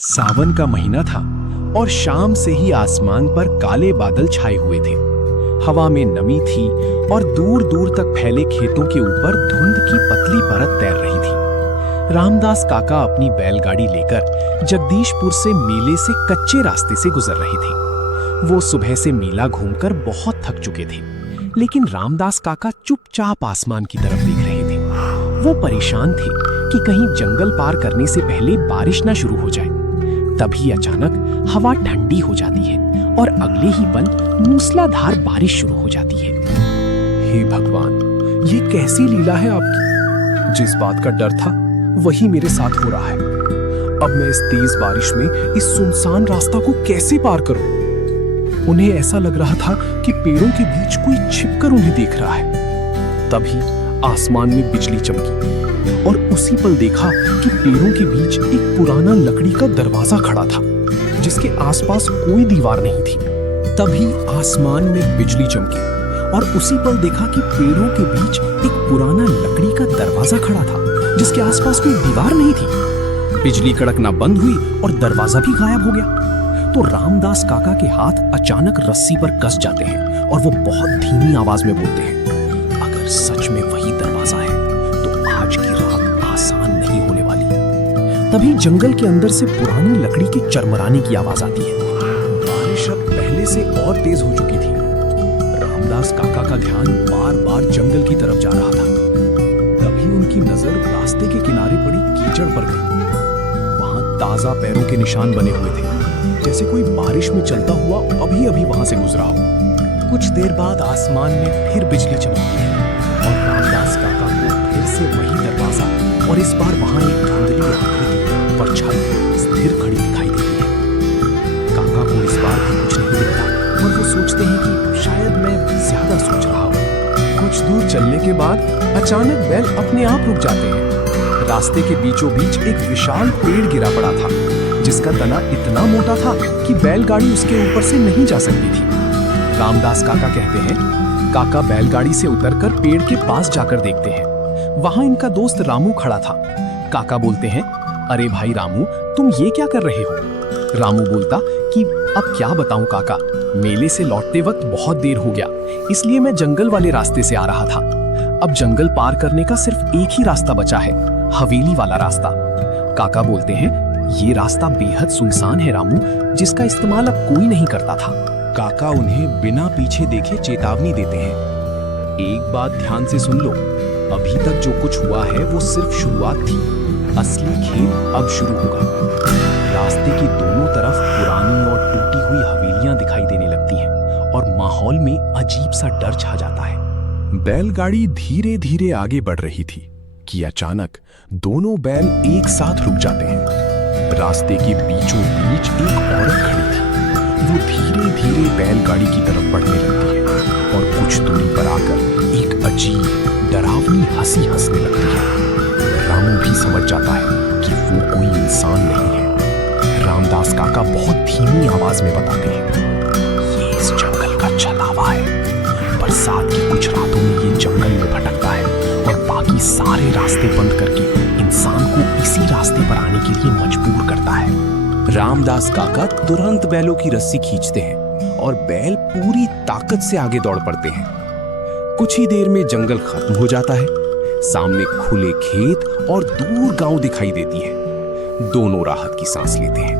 सावन का महीना था और शाम से ही आसमान पर काले बादल छाए हुए थे। हवा में नमी थी और दूर दूर तक फैले खेतों के ऊपर धुंध की पतली परत तैर रही थी। रामदास काका अपनी बैलगाड़ी लेकर जगदीशपुर से मेले से कच्चे रास्ते से गुजर रहे थे। वो सुबह से मेला घूमकर बहुत थक चुके थे, लेकिन रामदास काका चुपचाप आसमान की तरफ देख रहे थे। वो परेशान थे कि कहीं जंगल पार करने से पहले बारिश ना शुरू हो जाए। तभी अचानक हवा ठंडी हो जाती है और अगले ही पल मूसलाधार बारिश शुरू हो जाती है। हे भगवान, ये कैसी लीला है आपकी। जिस बात का डर था वही मेरे साथ हो रहा है। अब मैं इस तेज बारिश में इस सुनसान रास्ता को कैसे पार करूं? उन्हें ऐसा लग रहा था कि पेड़ों के बीच कोई छिपकर उन्हें देख रहा है। तभी आसमान में बिजली चमकी और उसी पल देखा कि पेड़ों के बीच एक पुराना लकड़ी का दरवाजा खड़ा था, जिसके आसपास कोई दीवार नहीं थी। तभी आसमान में बिजली चमकी और उसी पल देखा कि पेड़ों के बीच एक पुराना लकड़ी का दरवाजा खड़ा था, जिसके आसपास कोई दीवार नहीं थी। बिजली कड़कना बंद हुई और दरवाजा भी गायब हो गया। तो रामदास काका के हाथ अचानक रस्सी पर कस जाते हैं और वो बहुत धीमी आवाज में बोलते हैं, अगर सच में वही दरवाजा है तो आज की रात आसान नहीं होने वाली। तभी जंगल के अंदर से पुरानी लकड़ी के चरमराने की आवाज आती है। बारिश अब पहले से और तेज हो चुकी थी। रामदास काका का ध्यान बार बार जंगल की तरफ जा रहा था। तभी उनकी नजर रास्ते के किनारे पड़ी कीचड़ पर गई। वहां ताजा पैरों के निशान बने हुए थे, जैसे कोई बारिश में चलता हुआ अभी अभी वहां से गुजरा हो। कुछ देर बाद आसमान में फिर बिजली चमकती है और रामदास काका को फिर से वही दरवाजा और इस बार वहां एक धुंधली आकृति परछाई स्थिर खड़ी दिखाई देती है। काका को इस बार भी कुछ नहीं दिखता और वो सोचते हैं कि शायद मैं ज्यादा सोच रहा हूँ। कुछ दूर चलने के बाद अचानक बैल अपने आप रुक जाते हैं। रास्ते के बीचों बीच एक विशाल पेड़ गिरा पड़ा था, जिसका तना इतना मोटा था कि बैलगाड़ी उसके ऊपर से नहीं जा सकती थी। रामदास काका कहते हैं, काका बैलगाड़ी से उतरकर पेड़ के पास जाकर देखते हैं। वहां इनका दोस्त रामू खड़ा था। काका बोलते हैं, अरे भाई रामू, तुम ये क्या कर रहे हो? रामू बोलता कि अब क्या बताऊं काका, मेले से लौटते वक्त बहुत देर हो गया, इसलिए मैं जंगल वाले रास्ते से आ रहा था। अब जंगल पार करने का सिर्फ एक ही रास्ता बचा है, हवेली वाला रास्ता। काका बोलते हैं, ये रास्ता बेहद सुनसान है रामू, जिसका इस्तेमाल अब कोई नहीं करता था। काका उन्हें बिना पीछे देखे चेतावनी देते हैं, एक बात ध्यान से सुन लो, अभी तक जो कुछ हुआ है वो सिर्फ शुरुआत थी, असली खेल अब शुरू होगा। रास्ते की दोनों तरफ पुरानी और टूटी हुई हवेलियां दिखाई देने लगती हैं और माहौल में अजीब सा डर छा जाता है। बैलगाड़ी धीरे धीरे आगे बढ़ रही थी कि अचानक दोनों बैल एक साथ रुक जाते हैं। रास्ते के बीचों बीच एक औरत खड़ी थी। वो धीरे धीरे बैलगाड़ी की तरफ बढ़ने लगती है और कुछ दूरी पर आकर एक अजीब डरावनी हंसी हंसने लगती है। रामू भी समझ जाता है कि वो कोई इंसान नहीं है। रामदास काका बहुत धीमी आवाज में बताते हैं, ये इस जंगल का छलावा है। बरसात की कुछ रातों में ये जंगल में भटकता है और बाकी सारे रास्ते बंद करके इंसान को इसी रास्ते पर आने के लिए मजबूर करता है। रामदास काका तुरंत बैलों की रस्सी खींचते हैं और बैल पूरी ताकत से आगे दौड़ पड़ते हैं। कुछ ही देर में जंगल खत्म हो जाता है। सामने खुले खेत और दूर गांव दिखाई देती है। दोनों राहत की सांस लेते हैं।